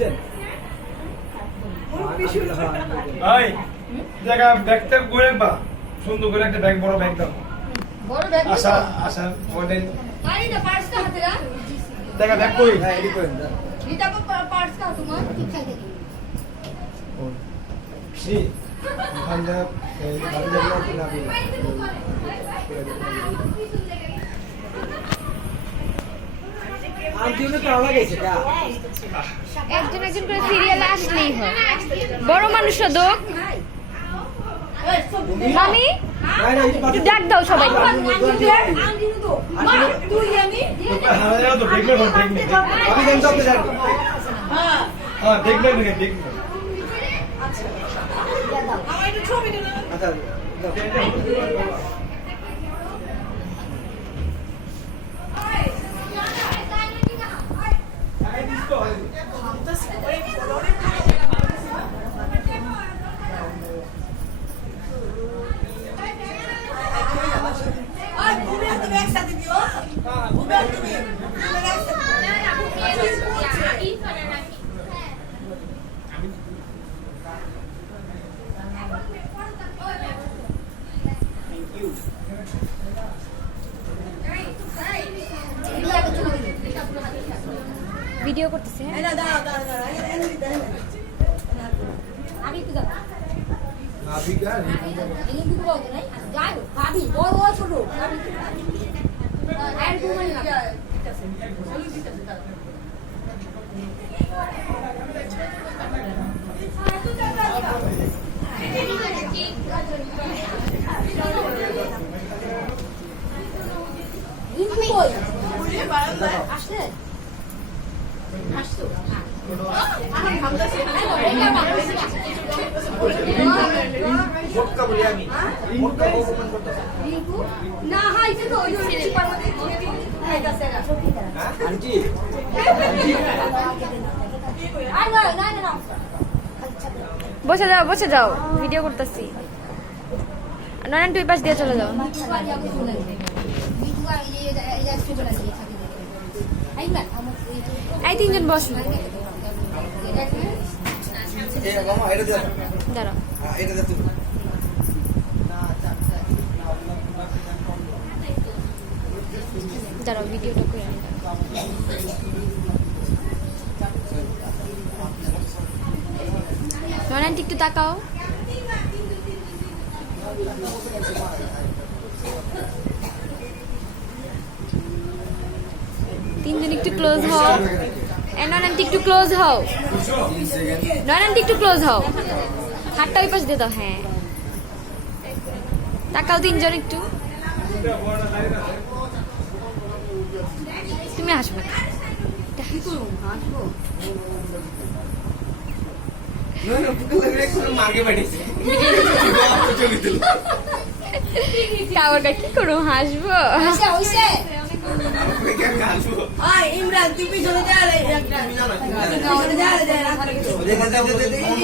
বুঝছেন ভাই জায়গা ব্যাগটা করে বা সুন্দর করে একটা ব্যাগ বড় ব্যাগ দাও বড় ব্যাগ আশা আশা মডেল পারি না পার্সটা হাতে রাখ জায়গা ব্যাগ কই হ্যাঁ এডি করেন দাও এটা পার্স কা তোমার ঠিক থাকে জি খান্দা এই ভাবি লাগলো কি না দিই আন্টিও তো ভালো লাগেছে কা একজন একজন করে সিরিয়াল আসলেই হয় বড় মানুষরা দোক মামি নাই না একটু ডাক দাও সবাই হাজার তো দেখলে কোন দেখলে আমি দেন তো যাই হ্যাঁ দেখলে দেখলে আচ্ছা ভিডিও করতেছে হ্যাঁ আমি একটু দাও ভাবি গা এই দুটো বলতে নাই যাই হোক ভাবি বড় ছোট আর দু মানে না আসলে আসছো মক্কা বলি আমি মক্কা ওপেন করতে না হাইছে তো ওই যে চিপার মধ্যে আন্টি আই না না না বসে যাও ভিডিও করতেছি নয়ন তুই পাশ দিয়ে চলে যাও এই তিনজন বসো এই মামা এটা দাও দাঁড়াও এটা দাও তুমি দাঁড়াও ভিডিওটা করে আমি নয়ন একটু তাকাও তিনজন একটু ক্লোজ হও নয়ন একটু ক্লোজ হও নয়ন একটু ক্লোজ হও হাতটা ওই পাশ দিয়ে দাও হ্যাঁ তাকাও তিনজন একটু তুমি হাসবে না পুরো লাগে কোনো মার্কে বাইতেছে কাবার কি করো হাসবো হইছে হইছে ইমরান তুমি চলে যা রে একটা